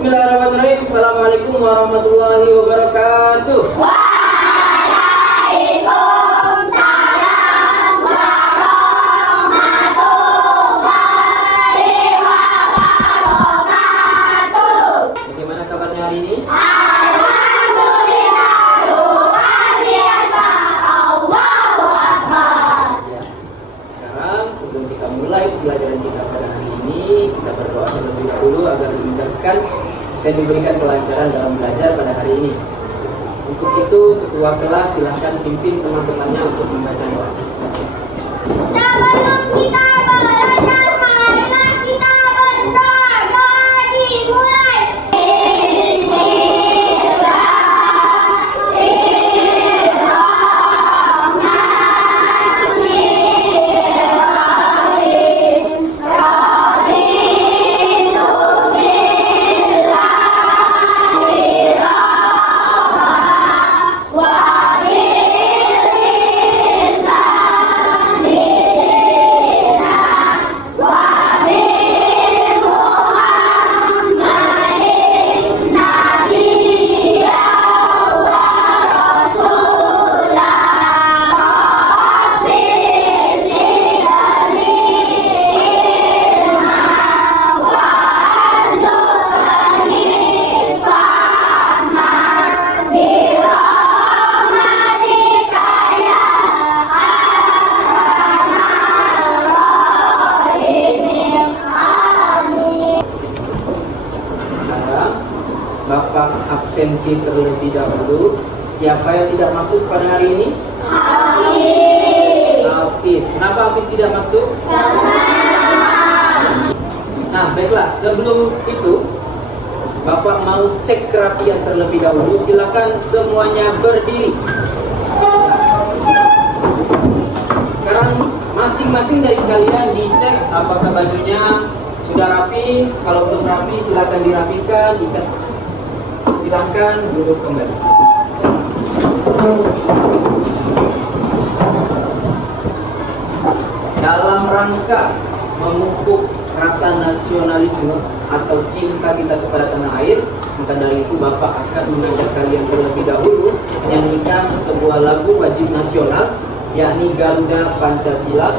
Bismillahirrahmanirrahim. Assalamualaikum warahmatullahi wabarakatuh. Waalaikumsalam warahmatullahi wabarakatuh. Bagaimana kabarnya hari ini? Alhamdulillah luar biasa. Allahu Akbar. Ya. Sekarang sebelum kita mulai pelajaran kita pada hari ini, kita berdoa terlebih dahulu agar dimudahkan dan diberikan kelancaran dalam belajar pada hari ini. Untuk itu, ketua kelas silahkan pimpin teman-temannya untuk membaca doa. Sebelum kita belajar, marilah kita berdoa. Doa dimulai. Bapak absensi terlebih dahulu. Siapa yang tidak masuk pada hari ini? Hafiz. Kenapa Hafiz tidak masuk? Nah, baiklah. Sebelum itu, Bapak mau cek kerapian terlebih dahulu. Silakan semuanya berdiri. Sekarang masing-masing dari kalian dicek apakah bajunya sudah rapi. Kalau belum rapi, silakan dirapikan. Silahkan duduk kembali. Dalam rangka memupuk rasa nasionalisme atau cinta kita kepada tanah air, maka dari itu Bapak akan mengajak kalian terlebih dahulu menyanyikan sebuah lagu wajib nasional, yakni Garuda Pancasila.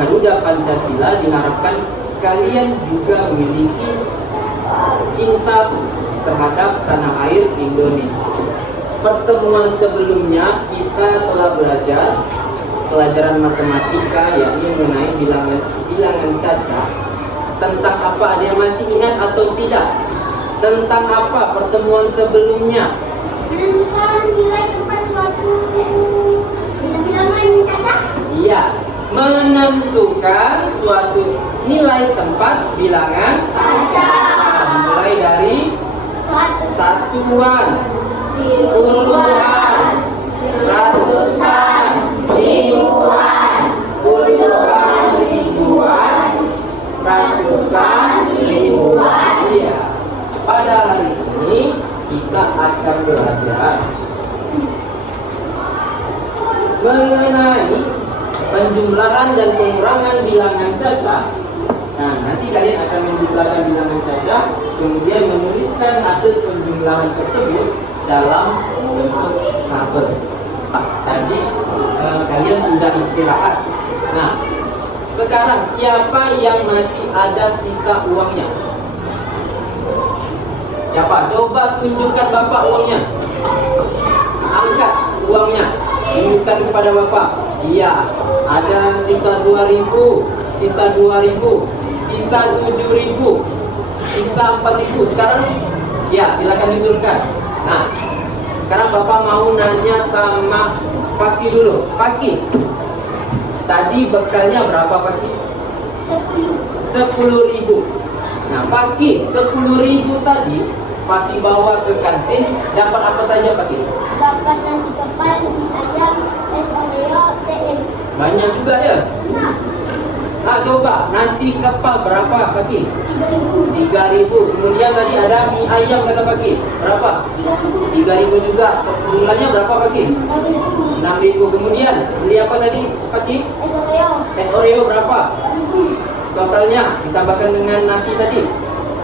Garuda Pancasila diharapkan kalian juga memiliki cinta terhadap tanah air Indonesia. Pertemuan sebelumnya kita telah belajar pelajaran matematika, yakni mengenai bilangan caca. Tentang apa? Ada yang masih ingat atau tidak? Tentang apa pertemuan sebelumnya? Menentukan nilai tempat suatu bilangan caca. Iya, menentukan suatu nilai tempat bilangan Caca. Mulai dari satuan, puluhan, ratusan, ribuan, puluhan, ribuan, ratusan, ribuan. Iya. Pada hari ini kita akan belajar mengenai penjumlahan dan pengurangan bilangan caca. Nah, nanti kalian akan menjumlahkan bilangan caca, kemudian menuliskan hasil penjumlahan tersebut dalam bentuk tabel. Tadi kalian sudah istirahat. Nah, sekarang siapa yang masih ada sisa uangnya? Siapa? Coba tunjukkan Bapak uangnya. Angkat uangnya. Tunjukkan kepada Bapak. Iya. Ada sisa 2.000, sisa 2.000, sisa 7.000, sisa 4.000. Sekarang ya silakan diturunkan. Nah, sekarang Bapak mau nanya sama Paki dulu. Paki, tadi bekalnya berapa Paki? 10.000. Nah Paki, 10.000 tadi Paki bawa ke kantin, dapat apa saja Paki? Dapat nasi kepal, ayam, es oreo, TS. Banyak juga ya. Nah, Nah coba nasi kepal berapa Paki? 3.000. 3.000. Kemudian tadi ada mie ayam kata Paki, berapa? 3.000. 3.000 juga. Jumlahnya berapa Paki? 6.000. 6.000. Kemudian beli apa tadi Paki? Es oreo. Es Oreo berapa? 4.000. Totalnya ditambahkan dengan nasi tadi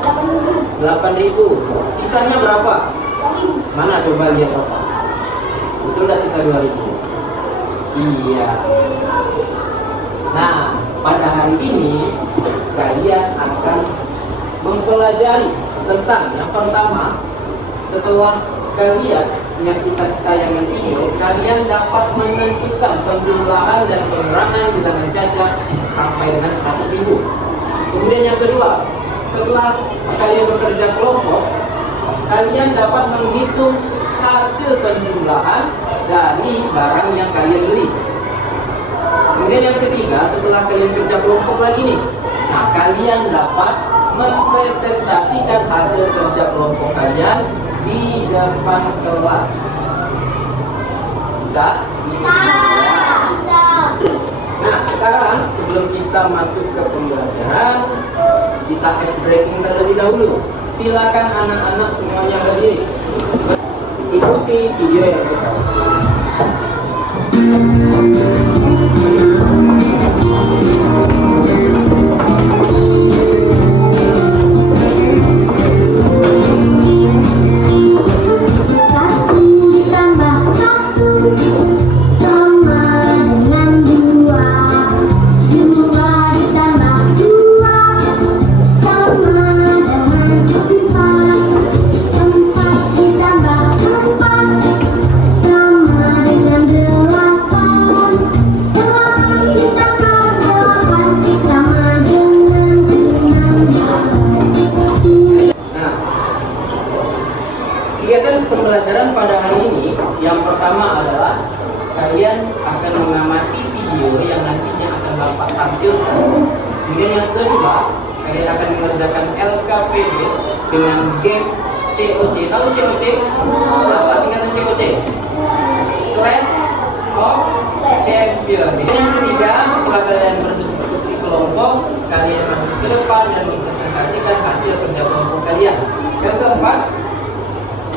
8.000. 8.000. Sisanya berapa? 2.000. Mana coba lihat Bapak. Betul nggak sisa 2.000? Iya. Nah, pada hari ini kalian akan mempelajari tentang yang pertama, setelah kalian menyaksikan tayangan video, kalian dapat menentukan penjumlahan dan pengurangan bilangan caca sampai dengan 100.000. Kemudian yang kedua, setelah kalian bekerja kelompok, kalian dapat menghitung hasil penjumlahan dari barang yang kalian beli. Kemudian yang ketiga, setelah kalian kerja kelompok lagi nih, nah kalian dapat mempresentasikan hasil kerja kelompok kalian di depan kelas. Bisa? Bisa. Nah, sekarang sebelum kita masuk ke pembelajaran, kita ice breaking terlebih dahulu. Silakan anak-anak semuanya berdiri. Ikuti video yang berikut. Kegiatan pembelajaran pada hari ini, yang pertama adalah kalian akan mengamati video yang nantinya akan Bapak tampilkan. Kemudian yang kedua, kalian akan mengerjakan LKPD dengan game COC. Tahu COC? Apa singkatan COC? Clash of Champions. Dan yang ketiga, setelah kalian berdiskusi kelompok, kalian maju ke depan dan mempresentasikan hasil kerja kelompok kalian. Yang keempat,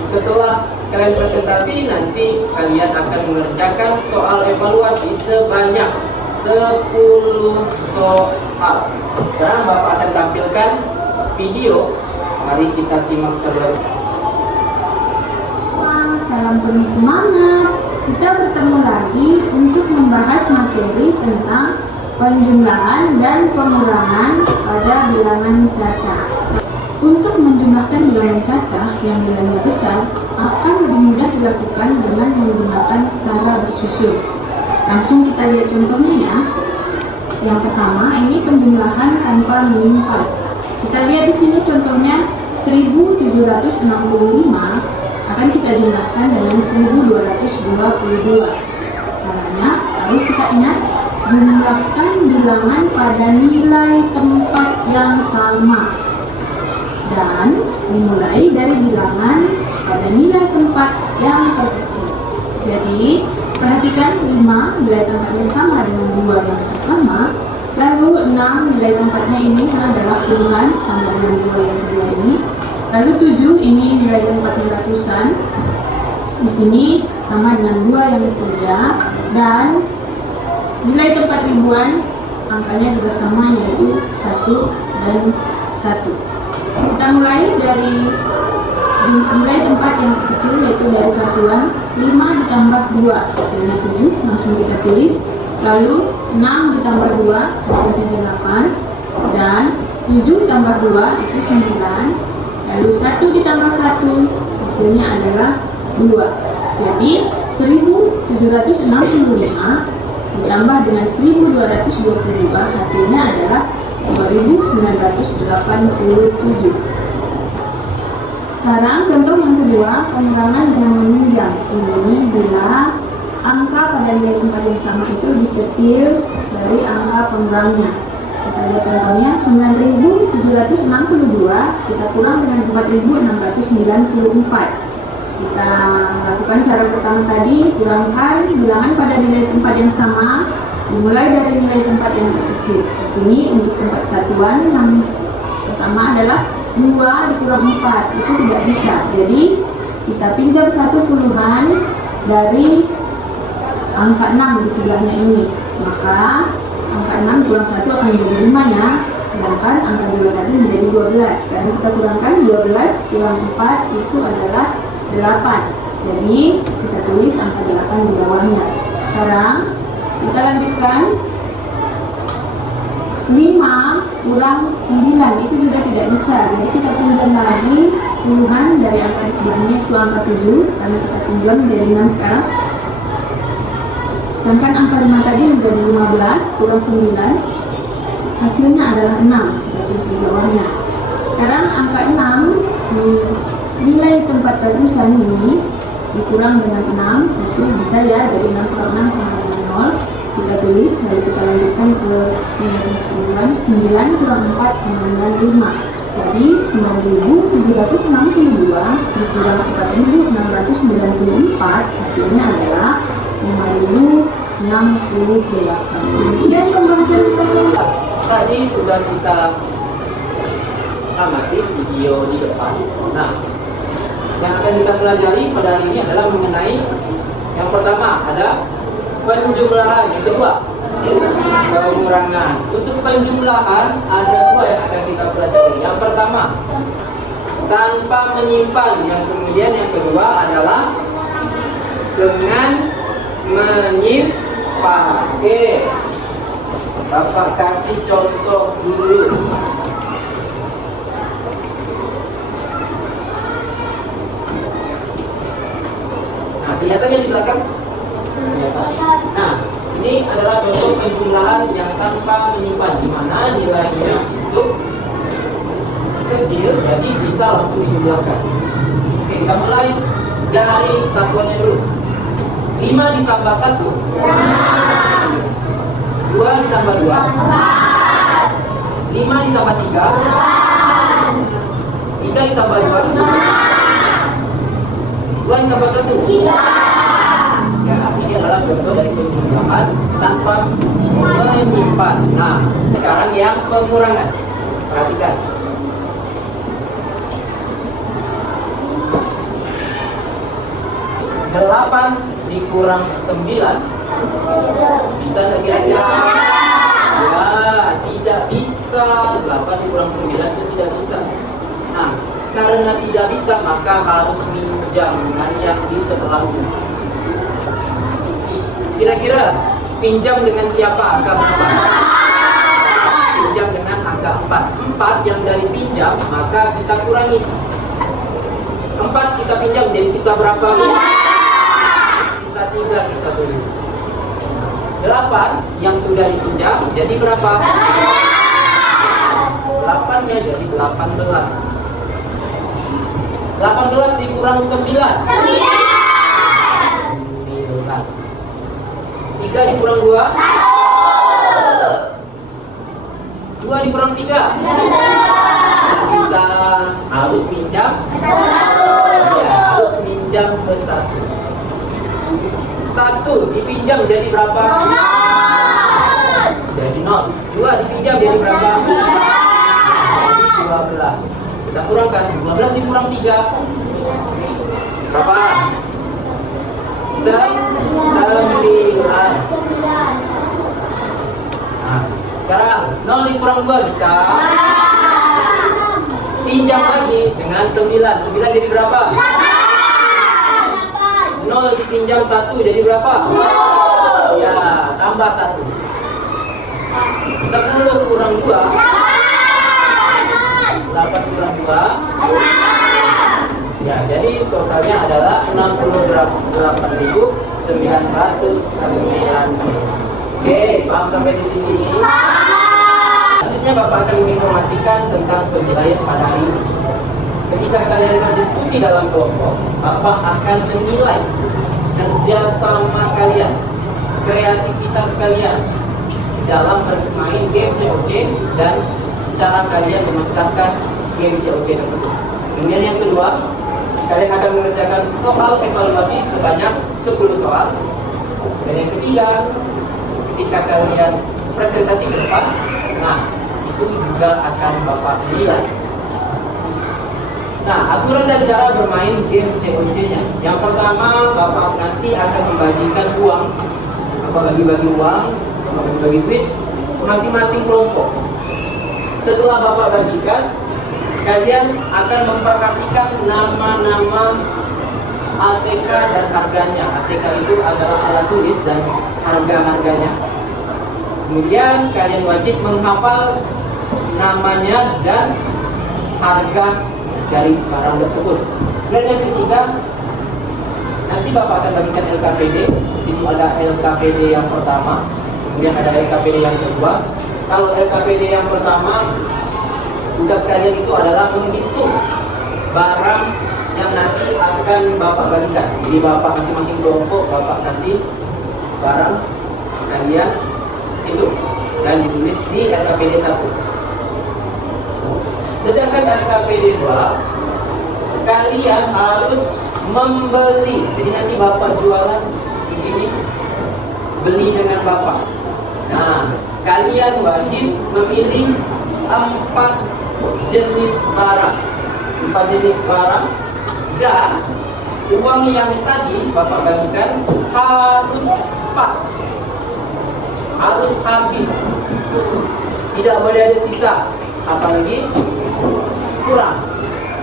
setelah kalian presentasi, nanti kalian akan mengerjakan soal evaluasi sebanyak 10 soal. Sekarang Bapak akan tampilkan video. Mari kita simak terlebih. Salam penuh semangat. Kita bertemu lagi untuk membahas materi tentang penjumlahan dan pengurangan pada bilangan caca. Untuk menjumlahkan bilangan cacah yang nilainya besar akan lebih mudah dilakukan dengan menggunakan cara bersusun. Langsung kita lihat contohnya ya. Yang pertama, ini penjumlahan tanpa menyimpan. Kita lihat di sini contohnya 1765 akan kita jumlahkan dengan 1222. Caranya harus kita ingat, jumlahkan bilangan pada nilai tempat yang sama dan dimulai dari bilangan pada nilai tempat yang terkecil. Jadi perhatikan 5 nilai tempatnya sama dengan 2 yang pertama, lalu 6 nilai tempatnya ini adalah puluhan sama dengan 2 yang kedua ini, lalu 7 ini nilai tempatnya ratusan, di sini sama dengan 2 yang ketiga, dan nilai tempat ribuan angkanya juga sama, yaitu 1 dan 1. Kita mulai dari nilai tempat yang kecil, yaitu dari satuan 5 ditambah 2 hasilnya 7, langsung kita tulis. Lalu 6 ditambah 2 hasilnya 8, dan 7 ditambah 2 itu 9. Lalu 1 ditambah 1 hasilnya adalah 2. Jadi 1765 ditambah dengan 1222, hasilnya adalah 2987. Sekarang contoh yang kedua, pengurangan dengan meminjam. Ini bila angka pada nilai tempat yang sama itu lebih kecil dari angka pengurangnya. Kita lihat contohnya, 9.762 kita kurang dengan 4.694. Kita lakukan cara pertama tadi, kurangkan bilangan pada nilai tempat yang sama, dimulai dari nilai tempat yang terkecil. Di sini untuk tempat satuan yang pertama adalah 2 dikurang 4, itu tidak bisa. Jadi kita pinjam satu puluhan dari angka 6 di sebelahnya ini. Maka angka 6 kurang 1 akan menjadi 5 ya. Sedangkan angka 2 tadi menjadi 12. Karena kita kurangkan 12 kurang 4 itu adalah 8. Jadi kita tulis angka 8 di bawahnya. Sekarang kita lanjutkan. 5 kurang 9 itu juga tidak bisa. Jadi kita pinjam lagi puluhan dari angka di sebelahnya, itu angka 7, karena kita pinjam menjadi 6 sekarang. Sedangkan angka 5 tadi menjadi 15 kurang 9, hasilnya adalah 6, kita tulis di bawahnya. Sekarang angka 6, nilai tempat terusan ini dikurang dengan 6, itu bisa ya, dari 6 kurang 6 sama dengan 0. Kita tulis, lalu kita lanjutkan ke nilai tempat terusan, 9 kurang 4 sama dengan 5. Jadi 9.762 dikurang 4.694, hasilnya adalah 5.068. Dan pembahasan tadi sudah kita amati video di depan. Nah, yang akan kita pelajari pada hari ini adalah mengenai yang pertama ada penjumlahan, yang kedua pengurangan. Untuk penjumlahan ada 2 yang akan kita pelajari. Yang pertama tanpa menyimpan, yang kemudian yang kedua adalah dengan menyimpan. Oke, Bapak kasih contoh dulu. Nah, kelihatan yang di belakang? Kelihatan. Nah, ini adalah contoh penjumlahan yang tanpa menyimpan, di mana nilainya itu kecil, jadi bisa langsung dijumlahkan. Oke, kita mulai dari satuannya dulu. 5 ditambah 1, 2 ditambah 2, 5 ditambah 3, 3 ditambah 2, 2 ditambah 1. Ya, ini adalah contoh dari penjumlahan tanpa menyimpan. Nah, sekarang yang pengurangan. Perhatikan. 8 dikurang 9 bisa nggak kira-kira? Ya, tidak bisa. 8 dikurang 9 itu tidak bisa. Nah, karena tidak bisa maka harus minjam dengan yang di sebelahnya. Kira-kira pinjam dengan siapa? Angka berapa? Pinjam dengan angka 4. 4 yang dari pinjam maka kita kurangi. 4 kita pinjam jadi sisa berapa? Sisa 3 kita tulis. 8 yang sudah dipinjam jadi berapa? 8 nya jadi 18. 18 dikurang 9. 3 dikurang 2, 2 dikurang 3, bisa harus minjam, ya, harus minjam ke 1. 1 dipinjam jadi berapa? Jadi 0. 2 dipinjam jadi berapa? 12. Kita kurangkan, 12 dikurang 3 berapa? 9. Nah, sekarang 0 dikurang 2 bisa pinjam lagi dengan 9. 9 jadi berapa? 0 dipinjam 1 jadi berapa? Ya, tambah 1. 10 kurang 2, 8 kurang 2. Ya, jadi totalnya adalah 68.990. Oke, paham sampai di sini? Selanjutnya Bapak akan menginformasikan tentang penilaian pada hari ini. Ketika kalian berdiskusi dalam kelompok, Bapak akan menilai kerjasama kalian, kreativitas kalian dalam bermain game COC dan cara kalian memecahkan game COC tersebut. Kemudian yang kedua, kalian akan mengerjakan soal evaluasi sebanyak 10 soal. Dan yang ketiga, ketika kalian presentasi ke depan, nah itu juga akan Bapak nilai. Nah, aturan dan cara bermain game COC-nya. Yang pertama, Bapak nanti akan membagikan uang, bagi-bagi uang, bagi-bagi duit masing-masing kelompok. Setelah Bapak bagikan, kalian akan memperhatikan nama-nama ATK dan harganya. ATK itu adalah alat tulis dan harga-harganya. Kemudian kalian wajib menghafal namanya dan harga dari barang tersebut. Dan yang ketiga, nanti Bapak akan bagikan LKPD. Di situ ada LKPD yang pertama, kemudian ada LKPD yang kedua. Kalau LKPD yang pertama, tugas kalian itu adalah menghitung barang yang nanti akan Bapak bagikan. Jadi Bapak masing-masing kelompok, Bapak kasih barang, kalian hitung dan ditulis di LKPD 1. Sedangkan LKPD 2, kalian harus membeli. Jadi nanti Bapak jualan di sini, beli dengan Bapak. Nah, kalian wajib memilih 4 jenis barang. 4 jenis barang, dan uang yang tadi Bapak bagikan harus pas, harus habis, tidak boleh ada sisa, apalagi kurang.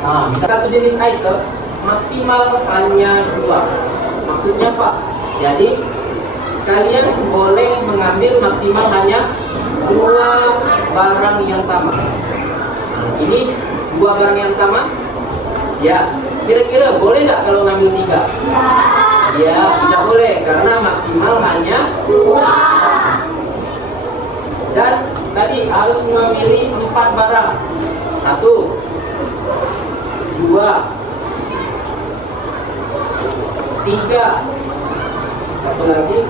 Nah, satu jenis item maksimal hanya 2. Maksudnya Pak, jadi kalian boleh mengambil maksimal hanya 2 barang yang sama. Ini 2 barang yang sama? Ya. Kira-kira boleh nggak kalau ngambil 3? Ya, tidak boleh karena maksimal hanya 2. Dan tadi harus memilih 4 barang. 1, 2, 3, satu lagi,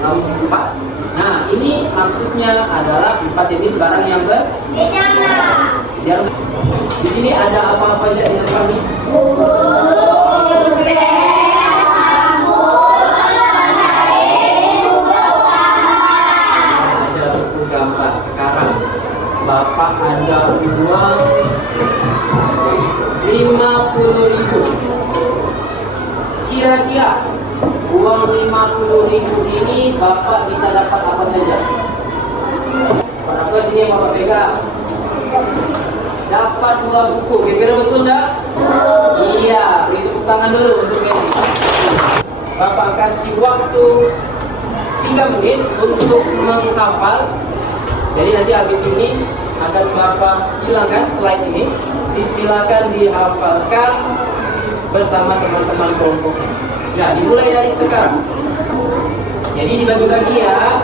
4. Nah, ini maksudnya adalah 4 jenis barang yang berbeda. Di sini ada apa-apa aja di depan nih? Ada buku gambar. Sekarang Bapak ada uang 50.000. Kira-kira uang 50.000 ini Bapak bisa dapat apa saja? Apa sini yang Bapak pegang? Dapat 2 buku. Kira-kira betul enggak? Iya, beri tepuk tangan dulu untuk ini. Bapak kasih waktu 3 menit untuk menghafal. Jadi nanti habis ini akan Bapak hilangkan slide ini. Silakan dihafalkan bersama teman-teman kelompoknya. Ya, dimulai dari sekarang. Jadi dibagi-bagi ya.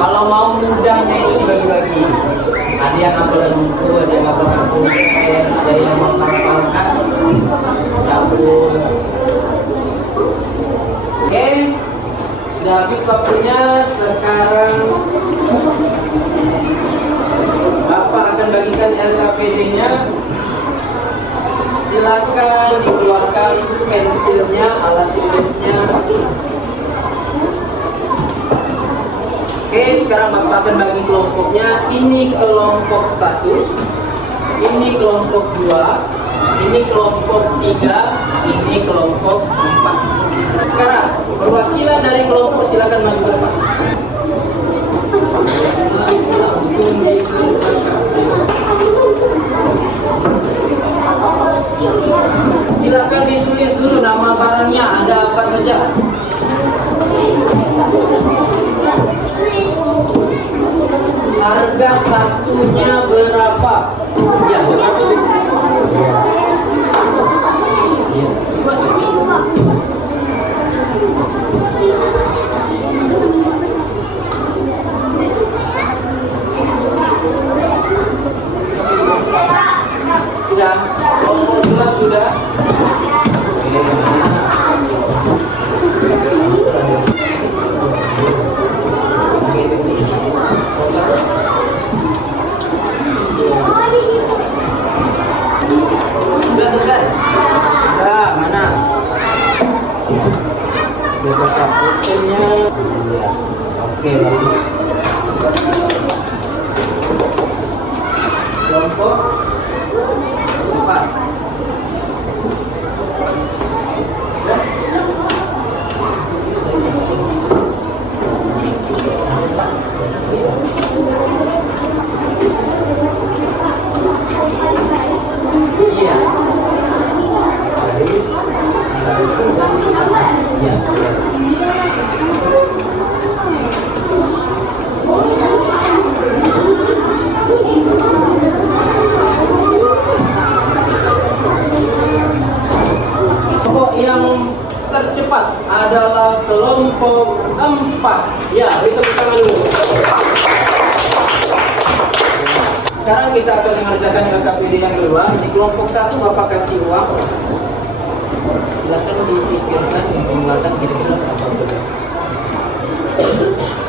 Kalau mau mudahnya itu dibagi-bagi. Ada yang ambil buku, ada yang ambil buku, ada yang menghafalkan sabun. Oke, sudah habis waktunya. Sekarang Bapak akan bagikan LKPD-nya. Silakan dikeluarkan pensilnya, alat tulisnya. Oke, sekarang Bapak akan bagi kelompoknya. Ini kelompok 1, ini kelompok 2, ini kelompok 3, ini kelompok 4. Sekarang perwakilan dari kelompok silakan maju ke depan. Langsung dikerjakan. Silakan ditulis dulu nama barangnya, ada apa saja. Harga satunya berapa? Ya, berapa itu? sekarang kita akan mengerjakan KKPD yang kedua. Di kelompok 1 Bapak kasih uang. Silakan dipikirkan di pembuatan kira-kira berapa benar.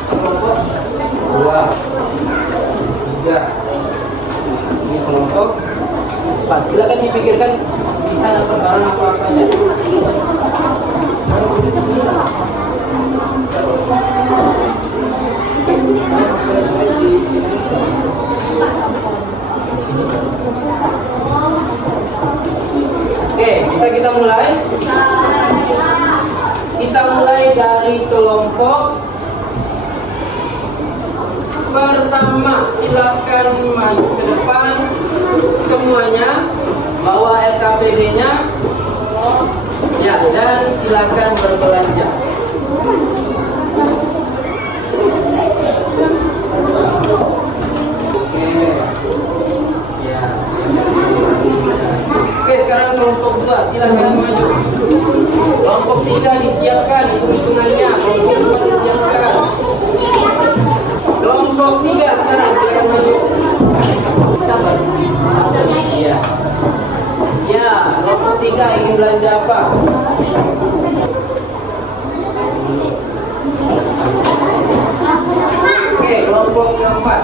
Kelompok 2, 3. Ini kelompok 4. Silakan dipikirkan bisa dapat barang apa aja. Oke, bisa kita mulai? Kita mulai dari kelompok pertama. Silakan maju ke depan semuanya, bawa RKPD-nya, ya, dan silakan berbelanja. Oke, sekarang kelompok 2, silakan maju. Kelompok 3 disiapkan, itu hitungannya. Kelompok 4 disiapkan. Kelompok 3 sekarang silakan maju. Iya. Ya, kelompok 3 ingin belanja apa? Oke, kelompok 4.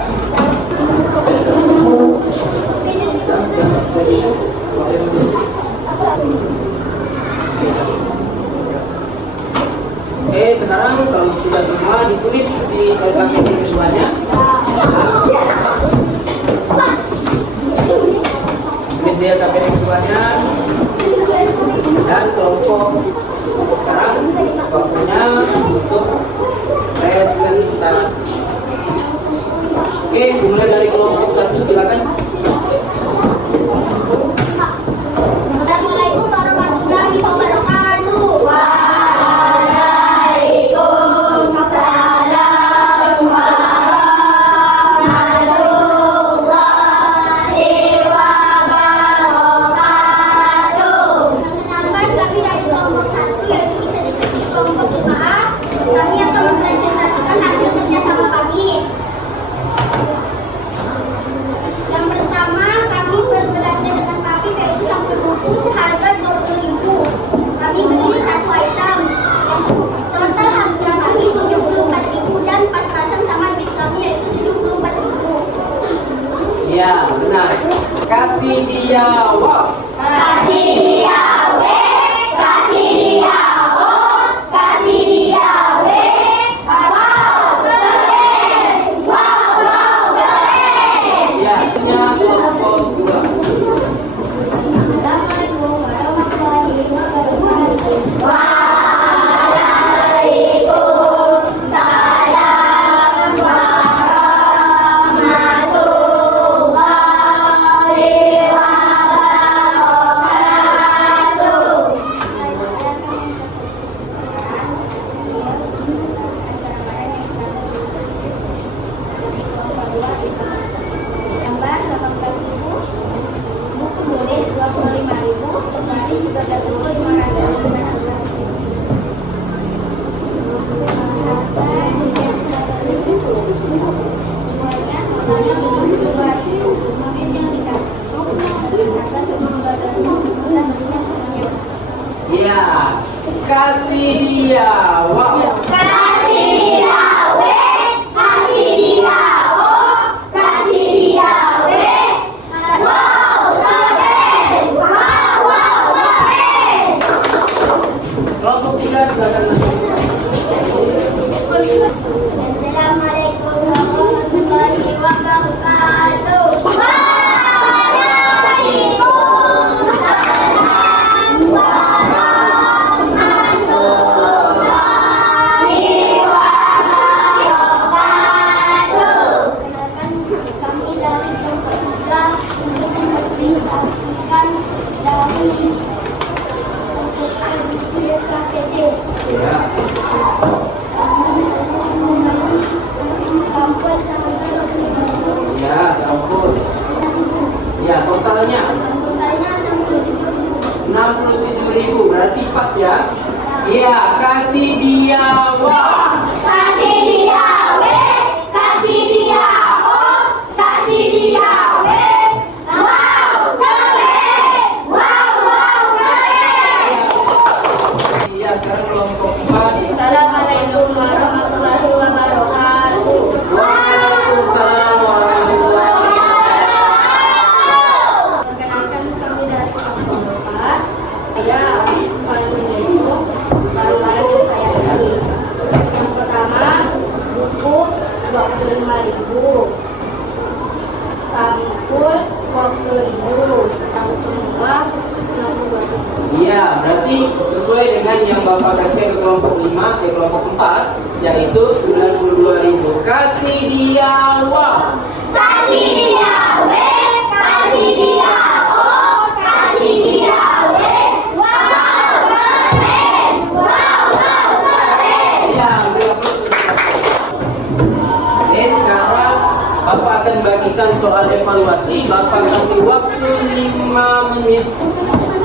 Oke, sekarang kalau sudah semua ditulis di RKPD keduanya. Tulis di RKPD keduanya. Dan kelompok sekarang waktunya untuk presentasi. Oke, mulai dari kelompok 1 silakan. Assalamualaikum warahmatullahi wabarakatuh. Waalaikumsalam warahmatullahi wabarakatuh. Perkenalkan, kami dari kelompok 1, yaitu bisa disebut kelompok 5A. Kami akan mempresentasikan hasil kerjasama kami. Yang pertama, kami berbelanja dengan kami yaitu sampai buku seharga 20.000. Kami beli satu item. Total harga kami 74.000 dan pas-pasan sama duit kami yaitu 74.000. Ya, benar. Kasih dia wow. Kasih dia W, kasih dia O, kasih dia W. Wow, keren. Wow, keren. Ya, hanya kelompok 2. Assalamualaikum warahmatullahi wabarakatuh. Waalaikumsalam warahmatullahi wabarakatuh. Gambar 18.000, buku tulis 25.000, penggaris 13.500. Semuanya totalnya 72.000. Mobil yang dikasih harga 15.000 dan belinya semuanya. Ya, kasih dia wow. Kasih dia W, kasih dia O, kasih dia W. Wow, keren. Wow, keren. Kelompok 3 silakan maju. Assalamualaikum warahmatullahi wabarakatuh. Waalaikumsalam warahmatullahi Kami pun 20.000. Kamu semua 62.000. Iya, berarti sesuai dengan yang Bapak kasih ke kelompok 5, ke kelompok 4, yaitu 92.000. Kasih dia uang. Kasih dia W, kasih dia O, kasih dia W. Wow, keren! Wow, keren! Ya, oke, sekarang Bapak akan bagikan soal evaluasi. Bapak kasih waktu 5 menit.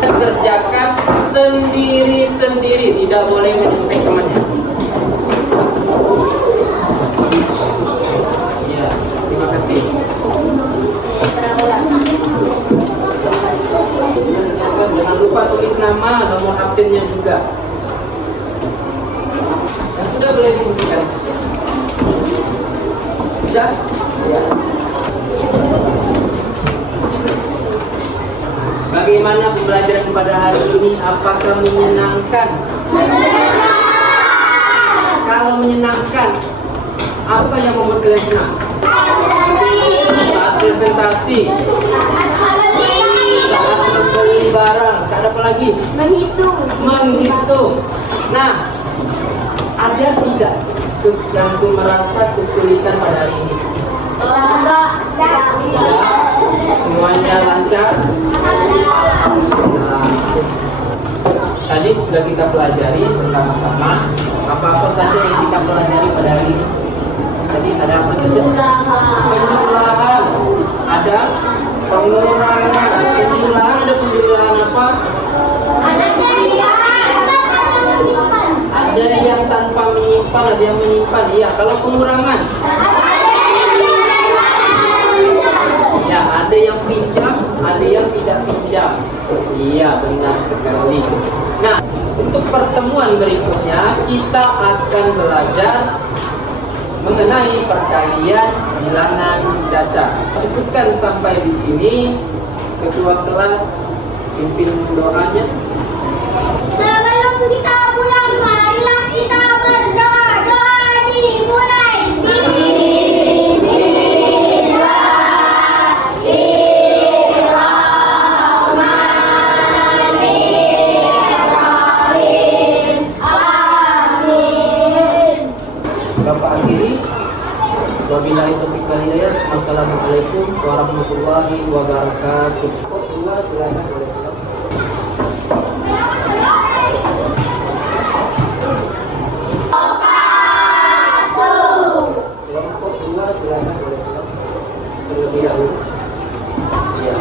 Kerjakan sendiri-sendiri, tidak boleh mencontek temannya. Ya, terima kasih. Jangan lupa tulis nama, nomor absennya juga. Ya, sudah boleh dibuktikan. Sudah? Ya. Bagaimana pembelajaran pada hari ini? Apakah menyenangkan? Kalau menyenangkan, apa yang membuat kalian senang? Saat presentasi, saat membeli barang, saat apa lagi? Menghitung. Nah, ada tidak yang merasa kesulitan pada hari ini? Semuanya lancar? Nah, tadi sudah kita pelajari bersama-sama apa-apa saja yang kita pelajari pada hari ini. Tadi ada apa saja? Penjumlahan, ada pengurangan, penjumlahan, ada penjumlahan apa? Ada yang tanpa menyimpan, ada yang menyimpan. Iya, kalau pengurangan, ya ada yang pinjam, ada yang tidak pinjam. Iya, benar sekali. Nah, untuk pertemuan berikutnya kita akan belajar mengenai perkalian bilangan cacat. Cukupkan sampai di sini. Ketua kelas pimpin doanya. Sebelum kita pulang, marilah kita berdoa. Doa dimulai. Bapak akhiri. Wabillahi taufiq wal hidayah. Wassalamualaikum warahmatullahi wabarakatuh. Ketua silakan boleh pulang. Kelompok 2 silakan boleh pulang terlebih dahulu. Ya.